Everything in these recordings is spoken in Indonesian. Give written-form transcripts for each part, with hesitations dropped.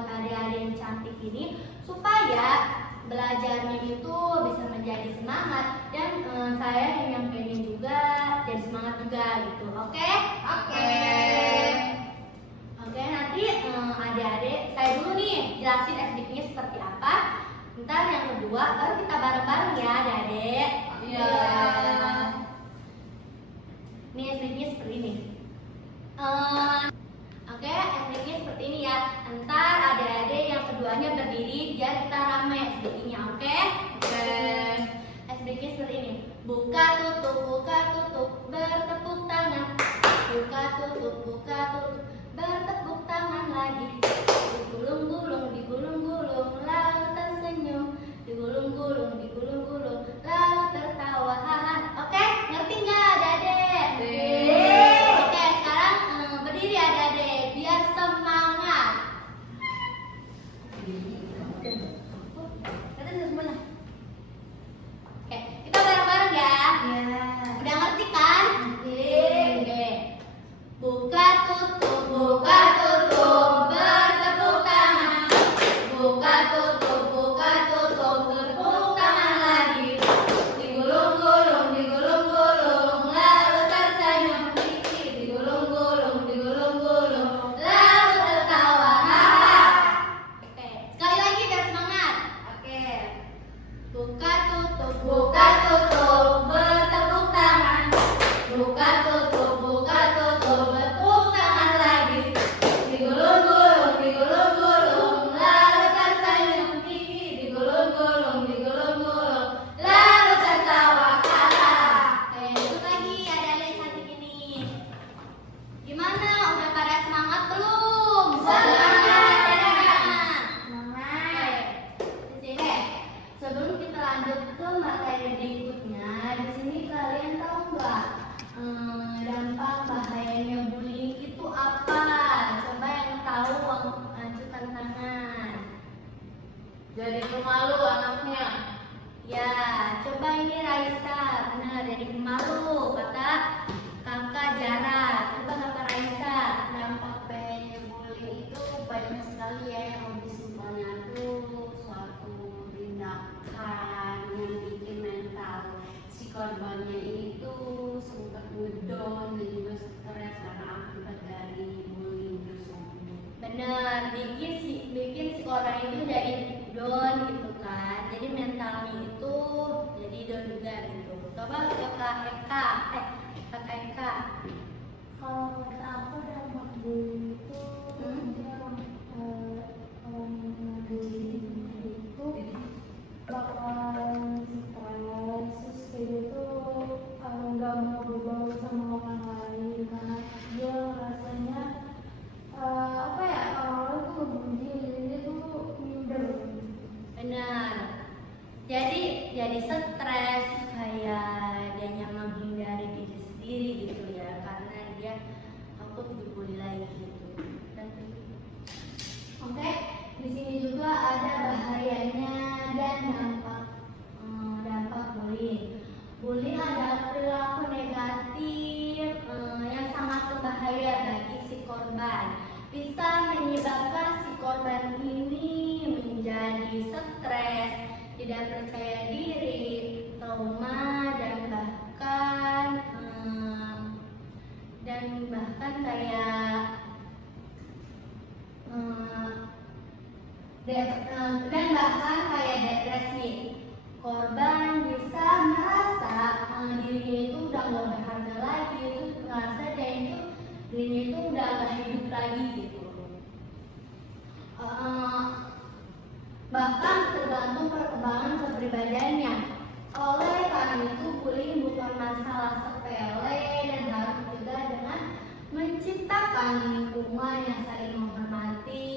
buat adik-adik yang cantik ini supaya belajarnya itu bisa menjadi semangat dan saya yang pengen juga jadi semangat juga gitu. Oke? Oke, nanti adik-adik saya dulu nih jelasin SDG-nya seperti apa. Ntar yang kedua baru kita bareng-bareng ya adik-adik. Iya. Ini SDG-nya seperti ini. Oke, SDG-nya seperti ini ya. Ntar adik-adik yang keduanya berdiri biar kita rame SDG-nya. Oke? SDG-nya seperti ini. Buka tutup bertepuk tangan. Buka tutup bertepuk tangan lagi. Digulung-gulung lalu tersenyum. Digulung-gulung lalu tertawa. Oke, ngerti nggak adik-adik? Oke, sekarang berdiri adik-adik biar semangat. Kata semuanya. Oke, kita bareng-bareng ya. Udah ngerti kan? Oke. Buka tutup bertepuk tangan. Buka tutup bertepuk tangan lagi. Digulung-gulung lalu tersenyum. Digulung-gulung lalu tertawa. Oke, sekali lagi biar semangat. Oke. Buka tutup bertepuk tangan. Buka tutup bertepuk tangan lagi. Digulung-gulung lalu tersenyum. Digulung-gulung lalu tertawa. Oke, lanjut lagi adik-adik cantik ini. Gimana? Udah pada semangat belum? Di sini. Sebelum kita lanjut ke materi berikutnya, di sini kalian tahu nggak dampak bahayanya bullying itu apa? Coba yang tahu angkat tangan. Jadi pemalu anaknya. Ya, coba ini Raisa, benar jadi pemalu kata kakak Jara. Coba kakak Raisa. Dampak bahayanya bullying itu banyak sekali ya, yang lebih simpelnya tuh suatu tindakan yang bikin mental si korbannya itu sempat ngedown dan juga stres karena akibat dari bullying tersebut. Bener, bikin si orang itu jadi down gitu kan. Jadi mentalnya itu jadi down juga gitu. Coba kakak Eka. Kalau menurut aku dampak bullying itu dia orang yang bullying itu bakalan stres, terus kayak gitu nggak mau bergaul sama orang lain karena dia rasanya apa ya, kalau orang tuh ngebully dia tuh minder. Benar. Jadi stres kayak dia menghindari diri sendiri gitu ya karena dia takut dibully lagi gitu. Oke, di sini juga ada bahayanya dan dampak bullying. Bullying adalah perilaku negatif yang sangat berbahaya bagi si korban. Bisa menyebabkan si korban ini menjadi stres, tidak percaya diri, trauma dan bahkan kayak depresi. Korban bisa merasa dirinya itu udah gak berharga lagi, itu merasa dirinya itu udah gak hidup lagi gitu. Bahkan tergantung perkembangan kepribadiannya. Oleh karena itu bullying bukan masalah sepele dan harus dicegah dengan menciptakan lingkungan yang saling menghormati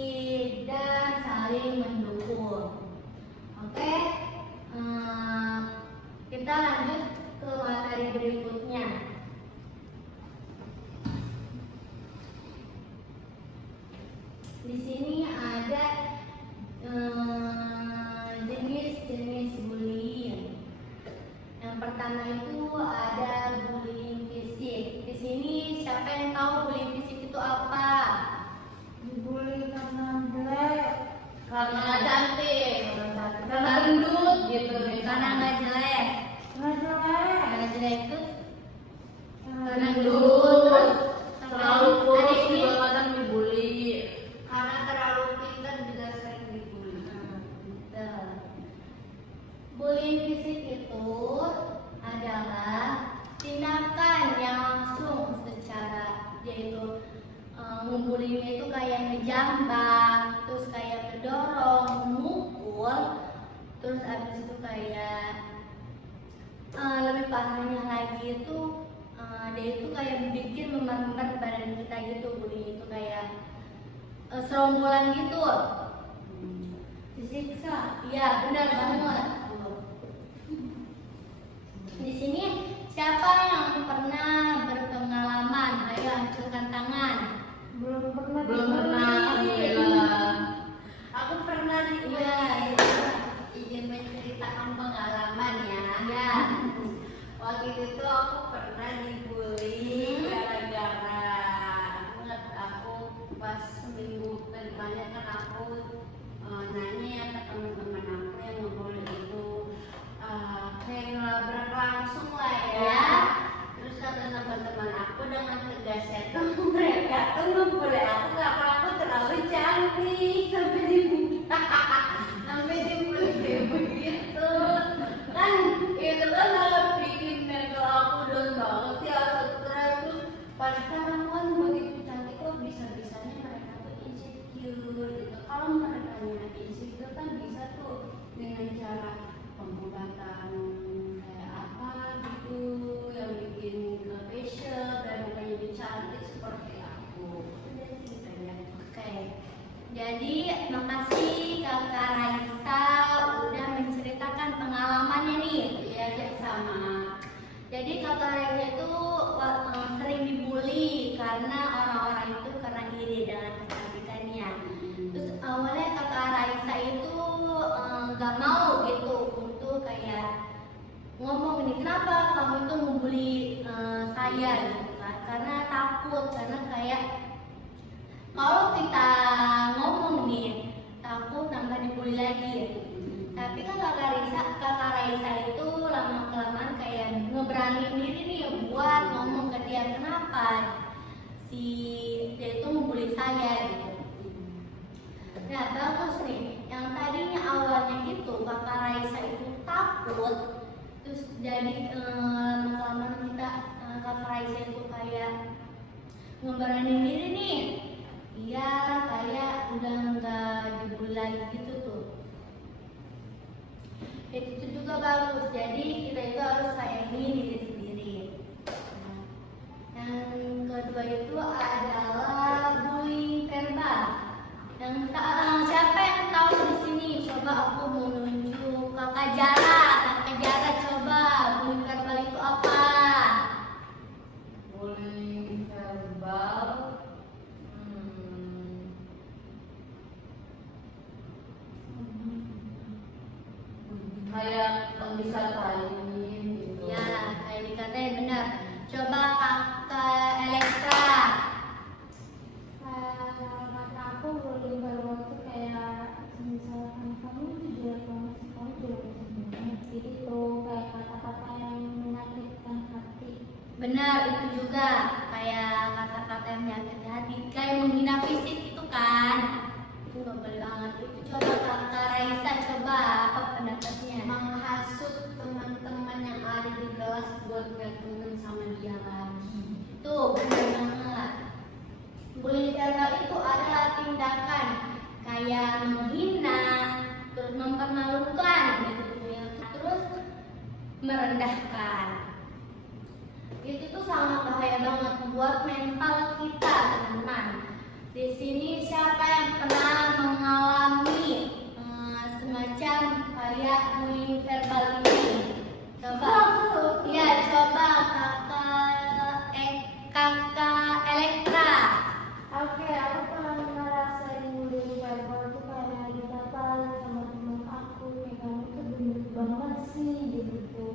dan saling mendukung. Oke, kita lanjut ke materi berikutnya. Di sini ada jenis-jenis bullying. Yang pertama itu ada bullying fisik. Di sini siapa yang tahu bullying fisik itu apa? Dibully karena jelek, ngebulinya itu kayak ngejambak, terus kayak ngedorong, memukul, terus abis itu kayak lebih parahnya lagi itu dia itu kayak bikin memar-memar badan kita gitu. Bulinya itu kayak serombolan gitu, disiksa. Iya benar banget. Di sini siapa yang pernah berpengalaman? Ayo angkatkan tangan. Belum pernah. Alhamdulillah. Aku pernah nih. Iya. Izin menceritakan pengalaman ya. Ya. Waktu itu aku pernah dibully gara-gara ingat aku pas seminggu depannya kan aku nanya ya ke teman-teman aku yang ngebully itu kayak ngelabrak langsung lah ya. Terus kata teman-teman aku dengan tegasnya tuh mereka tuh ngebully aku karena aku terlalu cantik sampai dibully kayak begitu kan. Itu kan malah bikin mental aku down banget ya. Terus padahal aku kan begitu cantik kok bisa-bisanya mereka tuh insecure gitu. Kalau mereka insecure kan bisa tuh dengan cara pengobatan kayak apa gitu yang bikin facial dan mukanya jadi cantik seperti aku. Udah sih ya. Oke. Jadi makasih Kakak Raisa udah menceritakan pengalamannya nih. Iya sama. Jadi Kakak Raisa itu sering dibully karena orang-orang itu karena iri dengan kecantikannya. Terus awalnya Kakak Raisa itu nggak mau gitu untuk kayak ngomong ini, kenapa kamu itu membuli saya gitu kan? Karena takut, karena kayak kalau kita ngomong nih takut tambah dibully lagi. Tapi kan Kakak Raisa itu lama-kelamaan kayak ngeberaniin diri nih buat ngomong ke dia kenapa dia itu membuli saya gitu. Nah bagus nih, yang tadinya awalnya itu Kakak Raisa itu takut, terus jadi lama-kelamaan kita Kakak Raisa itu kayak ngeberaniin diri nih. Iya kayak udah nggak dibully lagi gitu tuh. Itu juga bagus. Jadi kita itu harus sayangi diri sendiri. Yang kedua itu adalah bullying verbal. Siapa yang tahu di sini? Coba aku mau nunjuk Kakak Jara. Kakak Jara coba bullying verbal itu apa? Bullying verbal. Kayak disatain gitu. Ya, kayak dikatain benar. Coba Kakak Elektra. Kata aku bullying verbal itu kayak misalkan kamu itu jelek banget, kamu jelek banget gitu kayak kata-kata yang menyakitkan hati. Benar, itu juga kayak kata-kata yang menyakiti hati, kayak menghina fisik itu kan. Itu nggak boleh banget. Itu coba Kakak Raisa, coba apa pendapatnya? Menghasut teman-teman yang ada di kelas buat gak temen sama dia lagi. Itu benar banget. Bullying verbal itu adalah tindakan kayak menghina, terus mempermalukan gitu ya. Terus merendahkan. Itu tuh sangat bahaya banget buat mental kita, teman-teman. Di sini siapa yang pernah mengalami semacam kayak bullying verbal ini? Coba. Ya, coba Kakak Elektra. Oke, aku pernah ngerasain bullying verbal itu kayak dikatain sama temen aku kayak kamu tuh gendut banget sih gitu.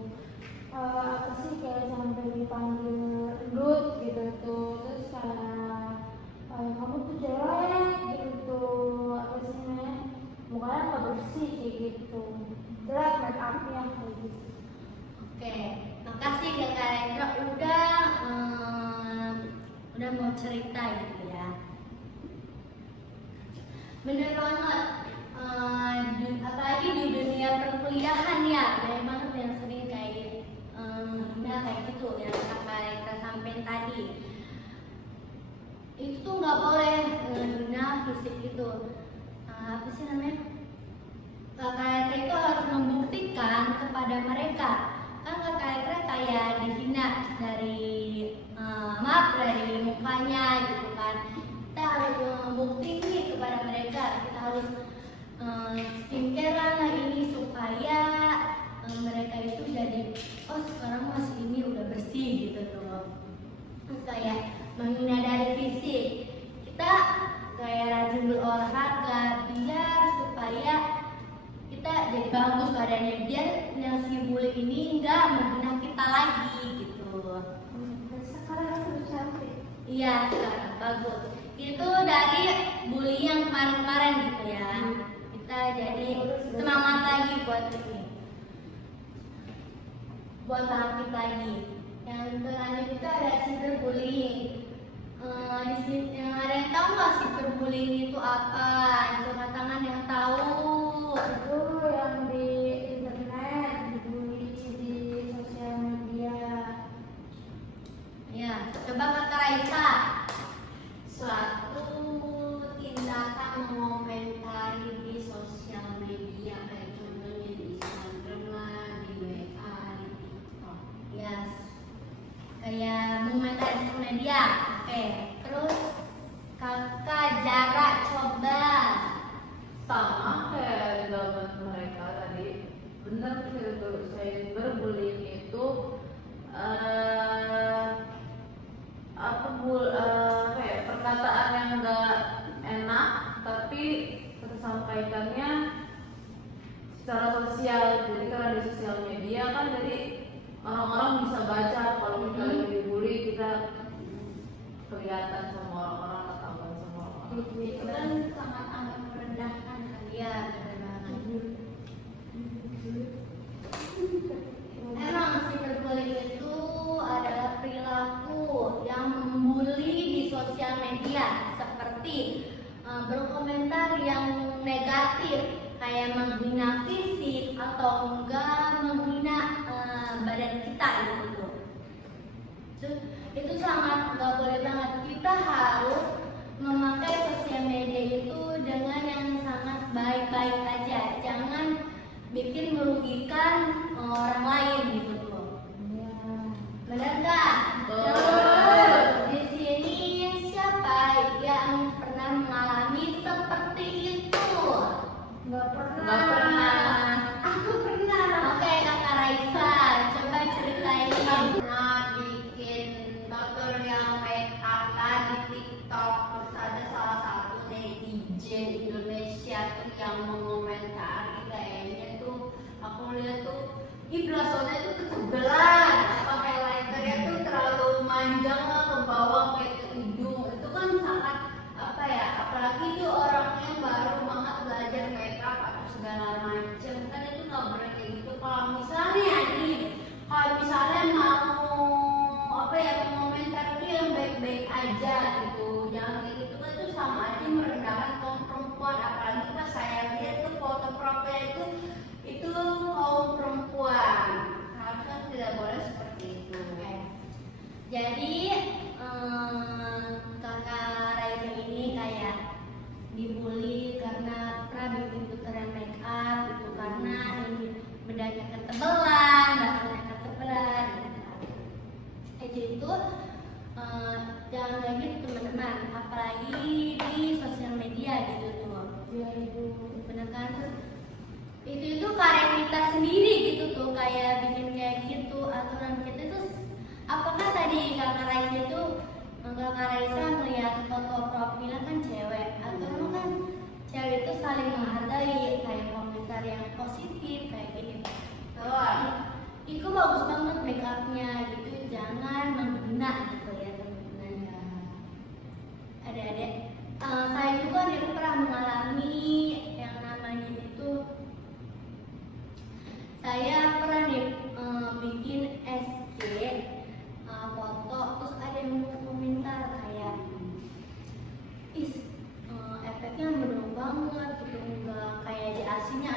Apa sih kayak sampai dipanggil gendut gitu tuh. Terus kayak kamu tuh jelek gitu. Apa sih namanya? Mukanya nggak bersih kayak gitu. Jelek make up-nya kayak gitu. Oke, makasih Kakak Elektra udah mau cerita gitu ya. Bener banget, apalagi di dunia perkuliahan ya, banyak banget yang sering kayak kayak gitu yang Kakak Elektra sampein tadi. Itu tuh nggak boleh fisik itu. Apa sih namanya? Kakak Etra itu harus membuktikan kepada mereka. Kan kakak Etra kayak dihina dari maaf dari mukanya gitu kan. Kita harus membuktikan kepada mereka. Kita harus skincarean lah ini supaya mereka itu jadi oh sekarang mas ini udah bersih gitu tuh. Kayak menghina dari fisik, kita kayak rajin berolahraga biar supaya kita jadi bagus badannya, biar yang si bully ini nggak menghina kita lagi gitu. Sekarang aku udah cantik. Iya sekarang bagus. Itu dari bully yang kemarin-kemarin gitu ya. Kita jadi semangat lagi buat ini, buat bangkit lagi. Yang selanjutnya ada cyberbullying. Di sini ada yang tahu nggak cyberbullying itu apa? Coba tangan yang tahu. Itu yang di internet, dibully di sosial media. Ya, coba Kak Raisa. Suatu tindakan mengomentari di sosial media, kayak contohnya di Instagram lah, di WA, di TikTok. Ya, kayak mengomentari sosial media. Oke, terus Kakak Jara coba. Sama kayak jawaban mereka tadi, benar itu cyberbullying itu kayak perkataan yang enggak enak tapi tersampaikannya secara sosial. Jadi karena di sosial media kan jadi orang-orang bisa baca kalau kita lagi dibully, kita kelihatan sama orang-orang, ketahuan sama orang-orang. Itu kan sangat amat merendahkan kan. Iya, benar banget. Emang cyberbullying itu adalah perilaku yang membuli di sosial media seperti berkomentar yang negatif kayak menghina fisik atau enggak menghina badan kita gitu. Itu sangat nggak boleh banget. Kita harus memakai sosial media itu dengan yang sangat baik-baik aja. Jangan bikin merugikan orang lain gitu tuh. Benar nggak? Terus di sini siapa yang pernah mengalami seperti itu? Nggak pernah. Nggak pernah. Aku pernah. Oke, Kakak Raisa, coba ceritain. Pernah bikin tutorial make up di TikTok, terus ada salah satu netizen Indonesia tuh yang mengomentari kayaknya tuh aku lihat tuh blushernya tuh ketebelan, apa highlighternya tuh terlalu manjang lah ke bawah kayak ke hidung. Itu kan sangat apa ya, apalagi tuh orangnya baru banget belajar make up atau segala macem, kan itu nggak boleh kayak gitu. Kalau misalnya nih, kalau misalnya mau apa ya, mengomentar itu yang baik-baik aja gitu, jangan kayak gitu kan, itu sama aja merendahkan kaum perempuan. Apalagi pas saya lihat tuh foto profilnya itu kaum perempuan, harusnya tidak boleh seperti itu. Jadi Kakak Raisa ini kayak dibully karena pernah bikin tutorial make up itu karena ini bedanya ketebelan, bahannya ketebelan. Itu jangan kayak gitu teman-teman, apalagi di sosial media gitu tuh. Ya itu Bener kan? Itu karya kita sendiri gitu tuh, kayak bikin kayak gitu aturan kita itu. Apakah tadi Kakak Raisa itu Kakak Raisa melihat foto profilnya kan cewek, aturan kan cewek itu saling menghargai, kayak komentar yang positif kayak gini. Itu bagus banget make upnya gitu, jangan menghina gitu ya teman-teman. Adik-adik, saya juga dulu pernah mengalami yang namanya itu, saya pernah bikin SG foto, terus ada yang mau komentar kayak efeknya mendung banget gitu, enggak kayak di aslinya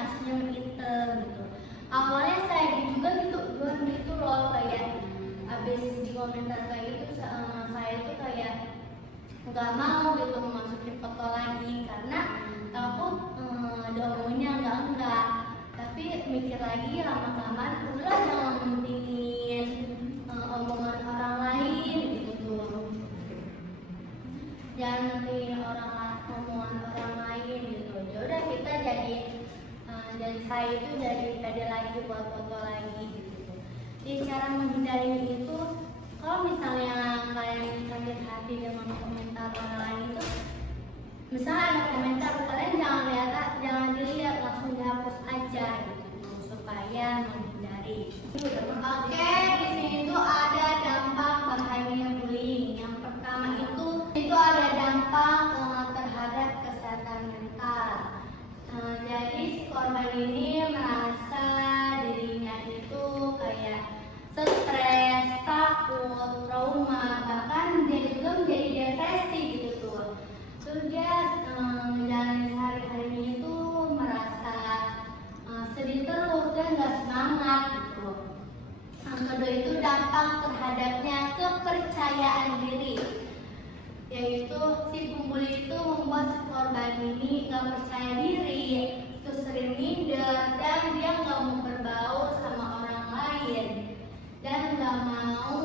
hitam gitu. Awalnya saya juga gitu loh, kayak abis di komentar kayak gitu saya itu kayak nggak mau gitu masukin foto lagi tapi mikir lagi lama-lama udah jangan mentingin omongan orang lain gitu. Jangan mentingin omongan orang lain gitu. Ya udah kita jadi saya itu jadi pede lagi buat foto lagi gitu. Jadi cara menghindari itu, kalau misalnya kalian sakit hati dengan komentar orang lain itu, misalnya ada komentar, kalian jangan dilihat, langsung dihapus aja gitu supaya menghindari. Oke, di sini tuh ada dampak bahaya bullying. Yang pertama itu ada dampak terhadap kesehatan mental. Jadi si korban ini merasa dirinya itu kayak stres, takut, trauma, bahkan dia juga menjadi depresi gitu tuh. Terus dia menjalani hari-harinya itu merasa sedih terus dan nggak semangat gitu. Yang kedua itu dampak terhadapnya kepercayaan diri, yaitu si pembuli itu membuat si korban ini nggak percaya diri, terus sering minder, dan dia nggak mau berbaur sama orang lain, dan nggak mau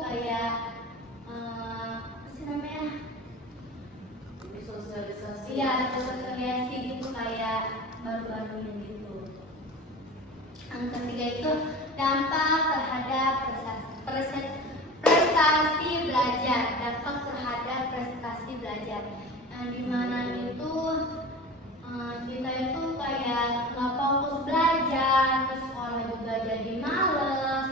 kayak apa sih namanya? Sosialisasi. Iya, sosialisasi gitu kayak baru-barunya gitu. Yang ketiga itu dampak terhadap prestasi belajar, dampak terhadap prestasi belajar. Yang dimana itu kita itu kayak nggak fokus belajar, terus sekolah juga jadi males,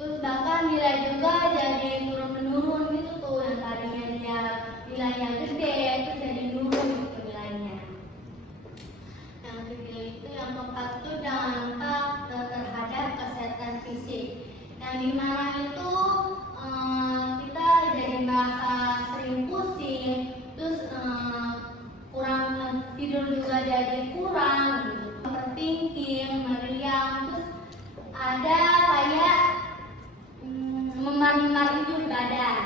terus bahkan nilai juga jadi turun-menurun gitu tuh. Yang tadinya dia nilainya gede, itu jadi nurun gitu nilainya. Yang ketiga itu, yang keempat itu dampak terhadap kesehatan fisik. Yang dimana itu kita jadi merasa sering pusing, terus kurang tidur juga jadi kurang gitu, overthinking, meriang, terus ada kayak memar-memar itu badan.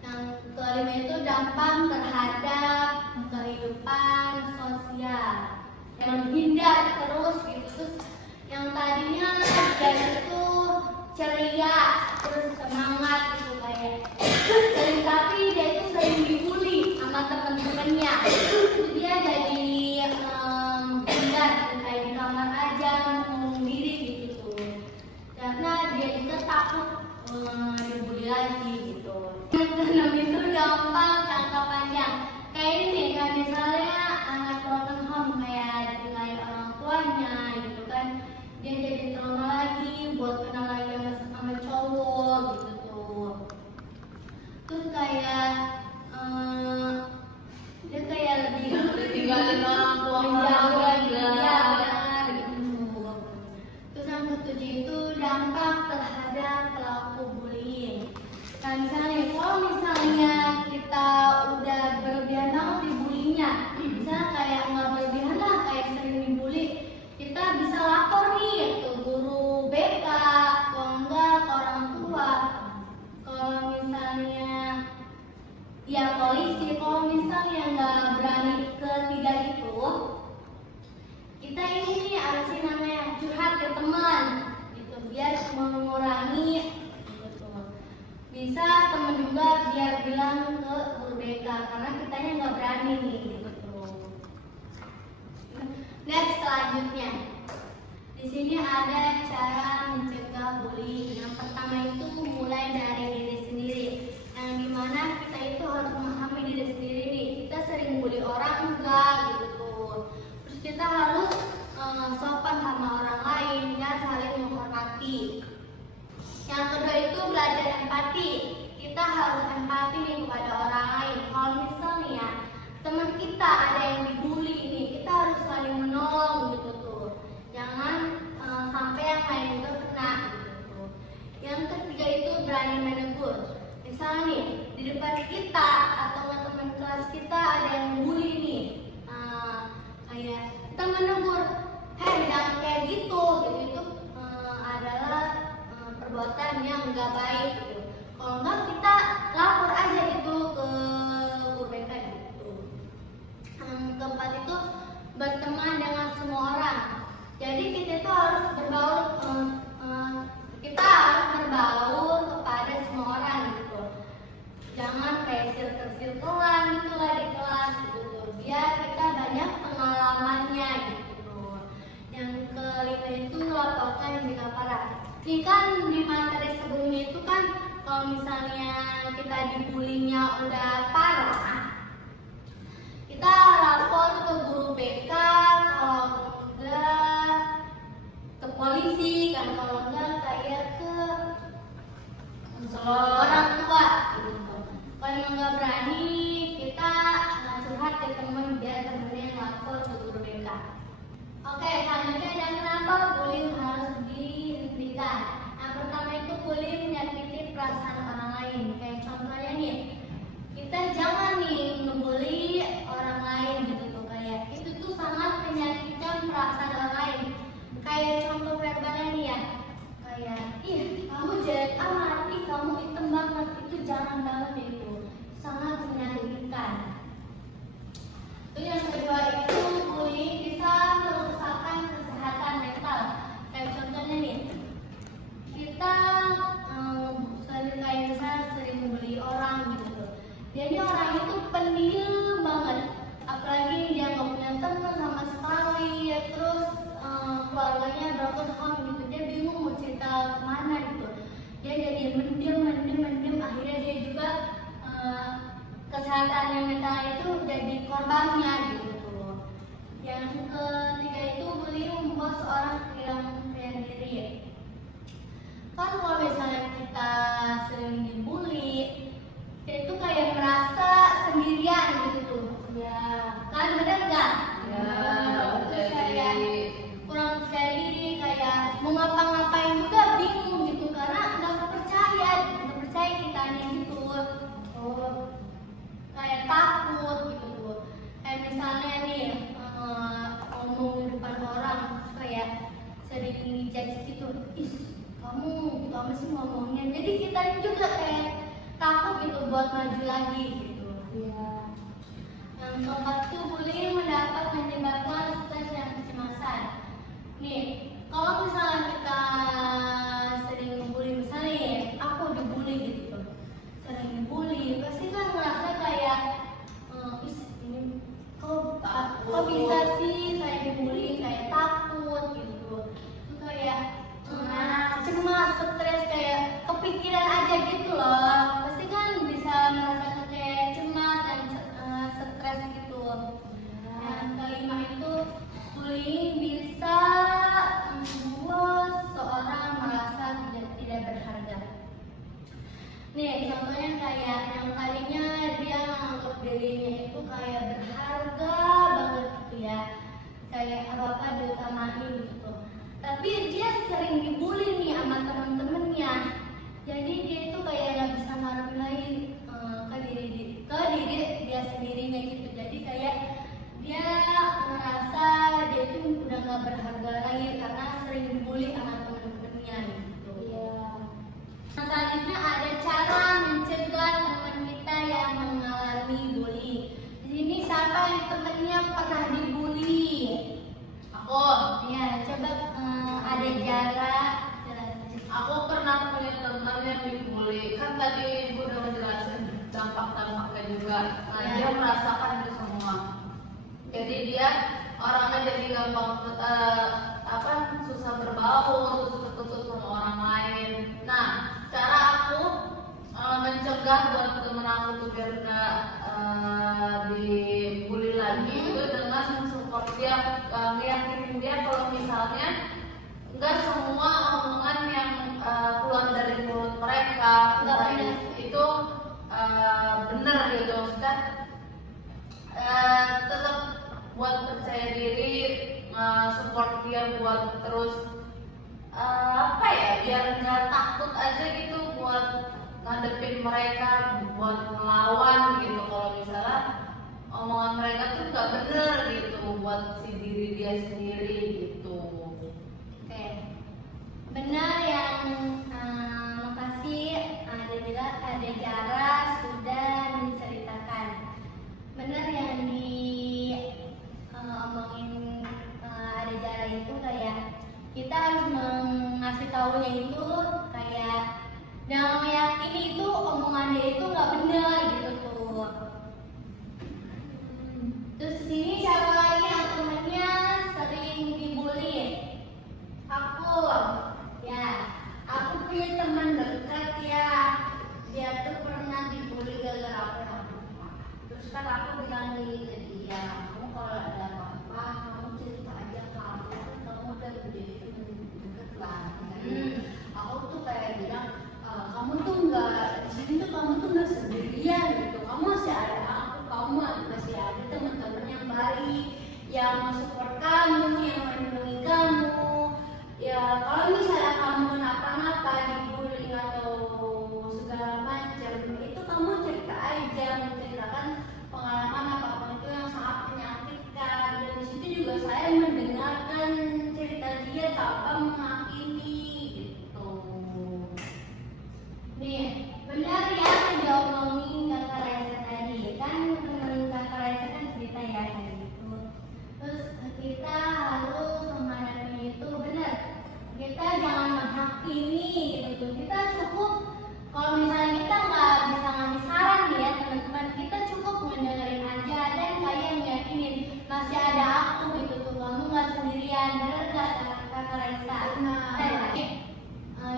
Yang kelima itu dampak terhadap kehidupan sosial, menghindar terus gitu. Terus yang tadinya dia itu ceria, terus semangat gitu kayak sering, tapi dia itu sering dibully sama teman-temannya. Dia jadi menghindar gitu, kayak di kamar aja ngomong diri gitu, karena dia juga takut dibully lagi gitu. Yang keenam itu dampak jangka panjang. Kayak ini kan, misalnya anak broken home kayak ditinggalin orang tuanya gitu kan, dia jadi trauma lagi buat kenal lagi sama cowok gitu tuh. Terus kayak dia kayak lebih Ditinggalin orang tua menjaga juga. dia benar gitu. Terus yang ketujuh itu dampak terhadap pelaku bullying. Nah misalnya kalau misalnya kita udah berlebihan banget dibulinya, misalnya kayak nggak berlebihan lah, kayak sering dibully, kita bisa lapor nih ke guru BK, kalau enggak ke orang tua. Kalau misalnya ya polisi, kalau misalnya nggak berani ketiga itu, kita ini nih ada sih namanya curhat ke teman gitu, biar mengurangi gitu. Bisa teman juga biar bilang ke guru BK, karena kitanya nggak berani nih gitu. Next, selanjutnya di sini ada cara mencegah bullying. Yang pertama itu mulai dari diri sendiri, yang dimana kita itu harus memahami diri sendiri nih, kita sering bully orang enggak gitu tuh. Terus kita harus sopan sama orang lain dan saling menghormati. Yang kedua itu belajar empati. Kita harus empati nih kepada orang lain. Kalau misalnya teman kita ada yang dibully ini, kita harus saling menolong gitu tuh. Jangan sampai yang lain juga kena gitu. Yang ketiga itu berani menegur. Misalnya nih di depan kita atau teman kelas kita ada yang bully nih, kayak kita menegur, hei jangan kayak gitu, itu adalah perbuatan yang nggak baik gitu. Kalau nggak kita lapor aja gitu ke guru BK gitu. Yang keempat itu berteman tukeran gitu lah di kelas gitu tuh, biar kita banyak pengalamannya gitu tuh. Yang kelima itu laporkan jika parah. Ini kan di materi sebelumnya itu kan kalau misalnya kita dibulinya udah parah, kita lapor ke guru BK, kalau enggak ke polisi, kan kalau enggak kayak ke orang tua gitu. Kalau emang nggak berani, kita curhat ke teman biar temennya lapor ke guru BK. Oke, selanjutnya dan kenapa bullying harus dihentikan? Yang pertama itu bullying menyakiti perasaan orang lain. Kayak contohnya nih, kita jangan nih ngebully orang lain gitu tuh, kayak itu tuh sangat menyakitkan perasaan orang lain. Kayak contoh verbalnya nih ya, kayak ih kamu jelek amat, ih kamu hitam banget, itu jangan banget itu, sangat menyakitkan. Terus yang kedua itu bullying bisa merusakkan kesehatan mental. Kayak contohnya nih, kita sering kayak misalnya sering membuli orang gitu tuh. Jadi orang itu pendiam banget, apalagi dia nggak punya teman sama sekali, ya, terus keluarganya broken home gitu, dia bingung mau cerita kemana gitu. Dia jadi mendiam, akhirnya dia juga kesehatannya mental itu jadi korbannya gitu. Yang ketiga itu bullying membuat seorang kehilangan kepercayaan diri. Kan kalau misalnya kita sering dibully, kita itu kayak merasa sendirian gitu tuh. Ya, kan bener nggak? Ya, Terus kayak kurang percaya diri, kayak mau ngapa-ngapain juga bingung gitu karena nggak percaya kitanya gitu. Oh, kayak takut gitu tuh. Kayak misalnya nih ngomong di depan orang, kayak sering dijudge gitu, ih kamu gitu apa sih ngomongnya, jadi kita juga kayak takut gitu buat maju lagi gitu. Iya. Yang keempat tuh bullying mendapat menyebabkan stres dan kecemasan. Nih, kalau misalnya kita sering membuli, misalnya ya, aku dibully gitu, sering dibully, pasti kan merasa kayak ini kok bisa sih saya dibully, kayak takut gitu, itu kayak cemas, stres, kayak kepikiran aja gitu loh, pasti kan bisa merasakan kayak cemas dan stres gitu. Yang kelima itu bullying bisa membuat seorang merasa tidak berharga. Nih contohnya kayak yang tadinya dia menganggap dirinya itu kayak berharga banget gitu ya, kayak apa-apa diutamain gitu, tapi dia sering dibully nih sama teman-temannya, jadi dia itu kayak nggak bisa ngargain ke diri dia sendirinya gitu. Jadi kayak dia merasa dia itu udah nggak berharga lagi karena sering dibully sama teman-temannya gitu. Iya. Nah, selanjutnya ada cara mencegah teman kita yang mengalami bullying. Di sini siapa yang temennya pernah dibully? Aku, Ya, coba ada jarak. aku pernah punya teman yang dibully. Kan tadi ibu udah ngejelasin dampak-dampaknya juga. Nah, Ya. dia merasakan itu semua. Jadi dia orangnya jadi gampang susah berbaur, susah tertutup sama orang lain. Nah, cara aku mencegah buat temen aku tuh biar nggak dibully lagi itu dengan mensupport dia, ngeyakinin dia kalau misalnya nggak semua omongan yang keluar dari mulut mereka Nggak benar. itu benar gitu. Maksudnya tetap buat percaya diri, support dia buat terus biar nggak takut aja gitu buat ngadepin mereka, buat ngelawan gitu kalau misalnya omongan mereka tuh nggak bener gitu buat si diri dia sendiri gitu. Oke, benar yang makasih ada Jara sudah menceritakan. Benar yang omongin ada Jara itu kayak kita harus mengasih taunya itu kayak jangan meyakini itu omongan dia itu nggak benar gitu tuh. sini siapa lagi yang temennya sering dibully? Aku. Ya, Aku punya teman dekat ya. Dia tuh pernah dibully gara-gara aku. Terus kan aku bilang gini ke dia, kamu kalau ada apa-apa kamu cerita aja ke aku, kan kamu udah jadi teman dekat lah. Aku tuh kayak bilang, kamu tuh nggak di sini tuh kamu tuh nggak sendirian gitu. Kamu masih ada aku, kamu masih ada teman-teman yang baik, yang support kamu, yang melindungi kamu. Ya kalau misalnya kamu kenapa-napa dibully atau segala macam, itu kamu cerita aja, menceritakan pengalaman apapun itu yang sangat menyakitkan. Dan di situ juga saya mendengarkan cerita dia tanpa menghakimi gitu. nih benar ya yang diomongin kakak Raisa tadi kan, teman kakak Raisa kan cerita ya kayak gitu. Terus kita harus menghadapi itu, benar. Kita jangan menghakimi gitu. Kita cukup kalau misalnya kita nggak bisa ngasih saran nih ya teman-teman, kita cukup mendengarin aja dan kayak meyakinin masih ada aku gitu tuh, kamu nggak sendirian. Benar nggak kakak Raisa?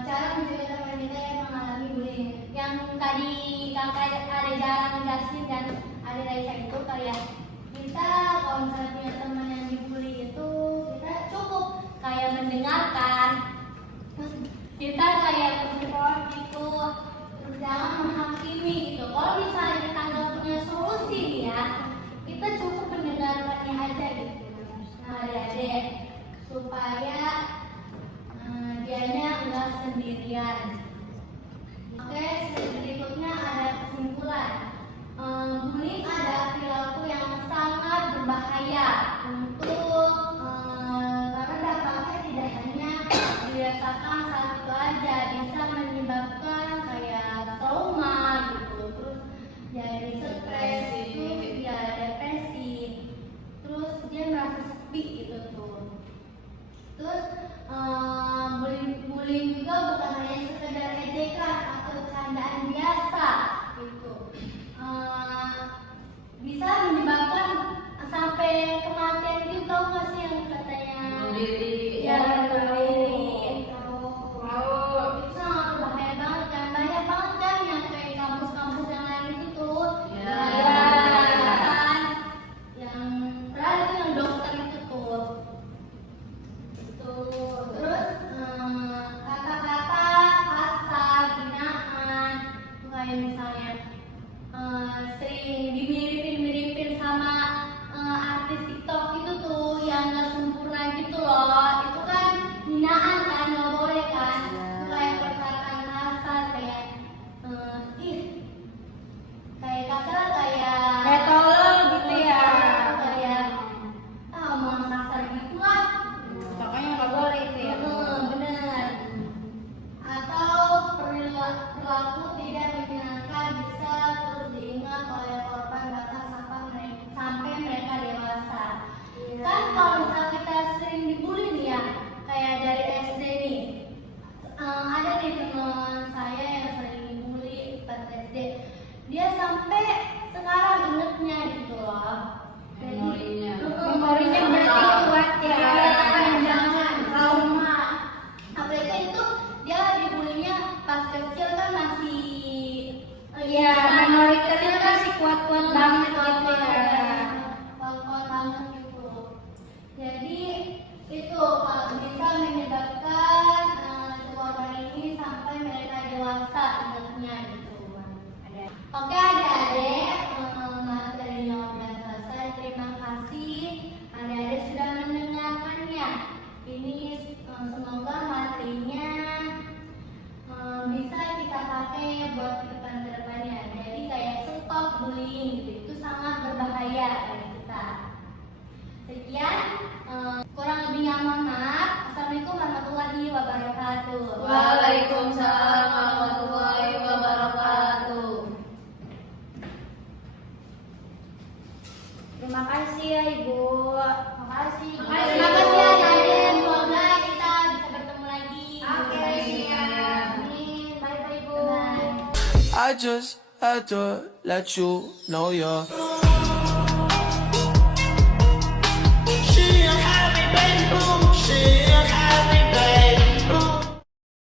Cara mencegah teman kita yang mengalami bullying yang tadi kakak ada jarang menjelaskan dan ada Raisa itu kayak kita kalau misalnya punya teman yang dibully itu kita cukup kayak mendengarkan, terus kita kayak support gitu, terus jangan menghakimi gitu. Kalau misalnya kita nggak punya solusi nih ya, kita cukup mendengarkannya aja gitu. Nah adik-adik supaya dianya enggak sendirian. Oke, berikutnya ada kesimpulan. Bullying adalah perilaku yang sangat berbahaya untuk karena dampaknya tidak hanya dirasakan saat itu aja, bisa menyebabkan kayak trauma gitu, terus jadi stres, terus ya depresi, terus dia merasa sepi gitu tuh. Terus bullying juga bukan hanya sekedar ejekan atau candaan biasa gitu. Bisa menyebabkan sampai kematian itu, tau gak sih yang katanya Bunuh ya bunuh diri. Tahu. Itu sangat berbahaya banget kan, banyak banget kan yang kayak kampus-kampus yang lain itu tuh Ya. kan yang padahal itu yang dokter itu tuh. Terus kata-kata kasar, hinaan, kayak misalnya sering dimiripin sama artis TikTok itu tuh yang nggak sempurna gitu loh. Itu kan hinaan kan, nggak boleh kan. Itu kayak perkataan kasar kayak ih, kayak kasar kayak tolol gitu ya. kayak omongan kasar gitu lah. Makanya nggak boleh itu ya. Benar. Atau perilaku tidak menyenangkan bisa terus diingat oleh korban bahkan sampai mereka dewasa. Kan kalau misalnya kita sering dibully nih ya, kayak dari SD nih, ada nih teman saya yang sering dibully pas SD, dia sampai sekarang ingetnya gitu loh. Memorinya. Memorinya berarti kuat ya. Jangan trauma. Apalagi itu dia dibulinya pas kecil kan masih Iya, memori kecil kan masih kuat-kuat banget gitu ya. Kuat-kuat banget gitu. Jadi itu bisa menyebabkan korban ini sampai mereka dewasa ingatnya gitu. Ada. Oke adik-adik, materinya udah selesai. Terima kasih adik-adik sudah mendengarkannya. Ini semoga materinya bisa kita pakai buat kedepannya. Jadi kayak stop bullying gitu, itu sangat berbahaya bagi kita. Sekian, kurang lebihnya mohon maaf. Assalamualaikum warahmatullahi wabarakatuh. Waalaikumsalam warahmatullahi wabarakatuh. Terima kasih ya Ibu. Makasih. Makasih. Terima kasih adik-adik. Semoga kita bisa bertemu lagi. Oke, siap. Amin. Bye-bye, Bu. Bye. I just had to let you know you're